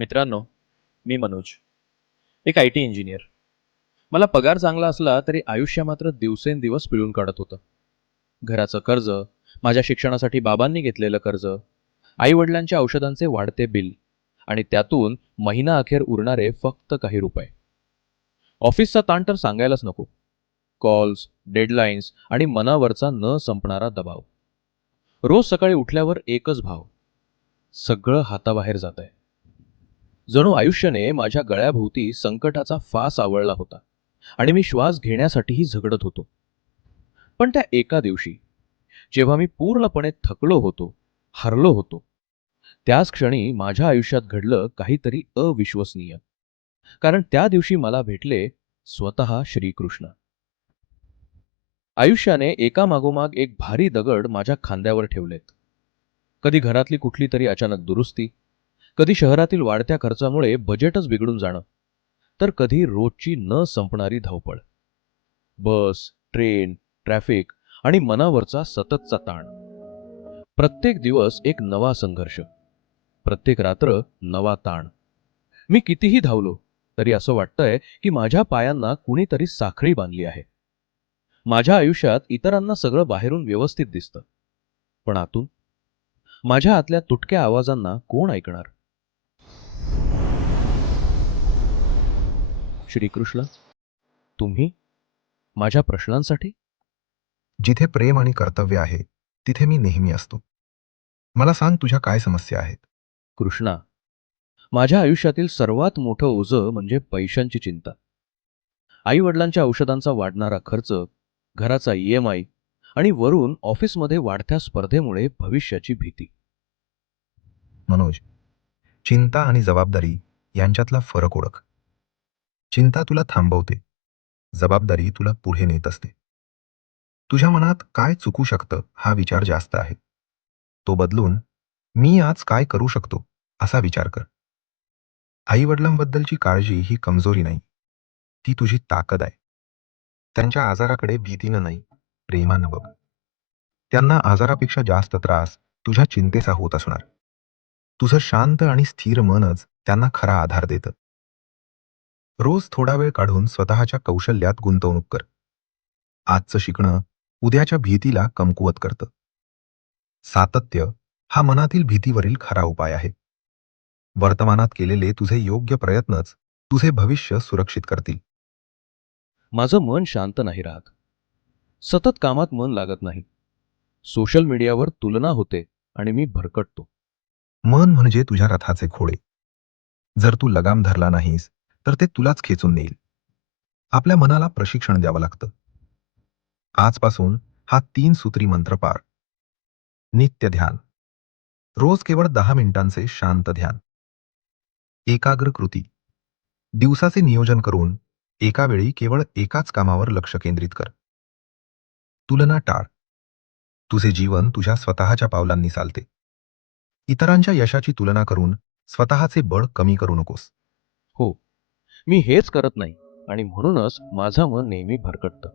मित्रांनो, मी मनोज, एक IT engineer. मला पगार चांगला असला तरी आयुष्य मात्र दिवसेंदिवस पिळून काढत होतं. घराचं कर्ज, माझ्या शिक्षणासाठी बाबांनी घेतलेलं कर्ज, आई-वडिलांच्या औषधांचे वाढते बिल आणि त्यातून महिना अखेर उरणारे फक्त काही रुपये. ऑफिसचा ताण तर सांगायलाच नको. कॉल्स, डेडलाईन्स आणि मनावरचा न संपणारा दबाव. रोज सकाळी उठल्यावर एकच भाव, सगळं हाताबाहेर जातंय. जणू आयुष्याने माझ्या गळ्याभोवती संकटाचा फास आवळला होता आणि मी श्वास घेण्यासाठीही झगडत होतो. पण त्या एका दिवशी, जेव्हा मी पूर्णपणे थकलो होतो, हरलो होतो, त्याच क्षणी माझ्या आयुष्यात घडलं काहीतरी अविश्वसनीय. कारण त्या दिवशी मला भेटले स्वतः श्रीकृष्ण. आयुष्याने एकामागोमाग एक भारी दगड माझ्या खांद्यावर ठेवलेत. कधी घरातली कुठली तरी अचानक दुरुस्ती, कधी शहरातील वाढत्या खर्चामुळे बजेटच बिघडून जाणं, तर कधी रोजची न संपणारी धावपळ. बस, ट्रेन, ट्रॅफिक आणि मनावरचा सततचा ताण. प्रत्येक दिवस एक नवा संघर्ष, प्रत्येक रात्र नवा ताण. मी कितीही धावलो तरी असं वाटतंय की माझ्या पायांना कुणीतरी साखळी बांधली आहे. माझ्या आयुष्यात इतरांना सगळं बाहेरून व्यवस्थित दिसतं, पण आतून माझ्या आतल्या तुटक्या आवाजांना कोण ऐकणार? श्रीकृष्ण, तुम्ही माझ्या प्रश्नांसाठी? जिथे प्रेम आणि कर्तव्य आहे तिथे मी नेहमी असतो. मला सांग, तुझ्या काय समस्या आहेत? कृष्णा, माझ्या आयुष्यातील सर्वात मोठं ओझं म्हणजे पैशांची चिंता. आई-वडिलांच्या औषधांचा वाढणारा खर्च, घराचा EMI आणि वरून ऑफिसमध्ये वाढत्या स्पर्धेमुळे भविष्याची भीती. मनोज, चिंता आणि जबाबदारी यांच्यातला फरक ओळख. चिंता तुला थांबवते, जबाबदारी तुला पुढे नेत असते. तुझ्या मनात काय चुकू शकतं हा विचार जास्त आहे. तो बदलून मी आज काय करू शकतो असा विचार कर. आई वडिलांबद्दलची काळजी ही कमजोरी नाही, ती तुझी ताकद आहे. त्यांच्या आजाराकडे भीतीनं नाही, प्रेमानं बघ. त्यांना आजारापेक्षा जास्त त्रास तुझ्या चिंतेचा होत असणार. तुझं शांत आणि स्थिर मनच त्यांना खरा आधार देतं. रोज थोडा वेळ काढून स्वतःच्या कौशल्यात गुंतवणूक कर. आजचं शिकणं उद्याच्या भीतीला कमकुवत करतं. सातत्य हा मनातील भीतीवरील खरा उपाय आहे. वर्तमानात केलेले तुझे योग्य प्रयत्नच तुझे भविष्य सुरक्षित करतील. माझं मन शांत नाही राहत. सतत कामात मन लागत नाही. सोशल मीडियावर तुलना होते आणि मी भरकटतो. मन म्हणजे तुझ्या रथाचे घोडे. जर तू लगाम धरला नाहीस तर ते तुलाच खेचून नेईल. आपल्या मनाला प्रशिक्षण द्यावं लागतं. आजपासून हा 3 सूत्री मंत्र पार. नित्य ध्यान. रोज केवळ 10 मिनिटांचे शांत ध्यान. एकाग्र कृती. दिवसाचे नियोजन करून एका वेळी केवळ एकाच कामावर लक्ष केंद्रित कर. तुलना टाळ. तुझे जीवन तुझ्या स्वतःच्या पावलांनी चालते. इतरांच्या यशाची तुलना करून स्वतःचे बळ कमी करू नकोस. हो, मी हेच करत नाही आणि म्हणूनच माझं मन नेहमी भरकटतं.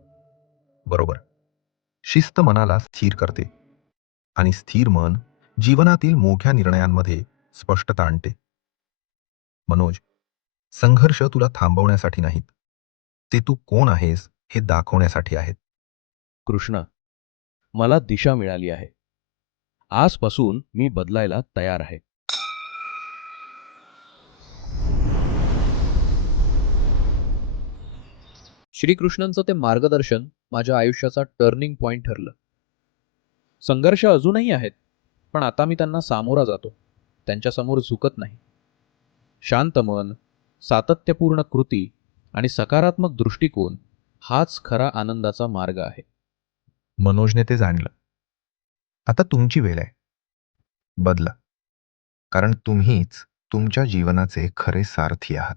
बरोबर. शिस्त मनाला स्थिर करते आणि स्थिर मन जीवनातील मोठ्या निर्णयांमध्ये स्पष्टता आणते. मनोज, संघर्ष तुला थांबवण्यासाठी नाहीत, ते तू कोण आहेस हे दाखवण्यासाठी आहेत. कृष्णा, मला दिशा मिळाली आहे. आजपासून मी बदलायला तयार आहे. श्रीकृष्णांचं ते मार्गदर्शन माझ्या आयुष्याचा टर्निंग पॉइंट ठरलं. संघर्ष अजूनही आहेत, पण आता मी त्यांना सामोरा जातो. त्यांच्यासमोर झुकत नाही. शांत मन, सातत्यपूर्ण कृती आणि सकारात्मक दृष्टिकोन हाच खरा आनंदाचा मार्ग आहे. मनोजने ते जाणलं. आता तुमची वेळ आहे. बदला. कारण तुम्हीच तुमच्या जीवनाचे खरे सारथी आहात.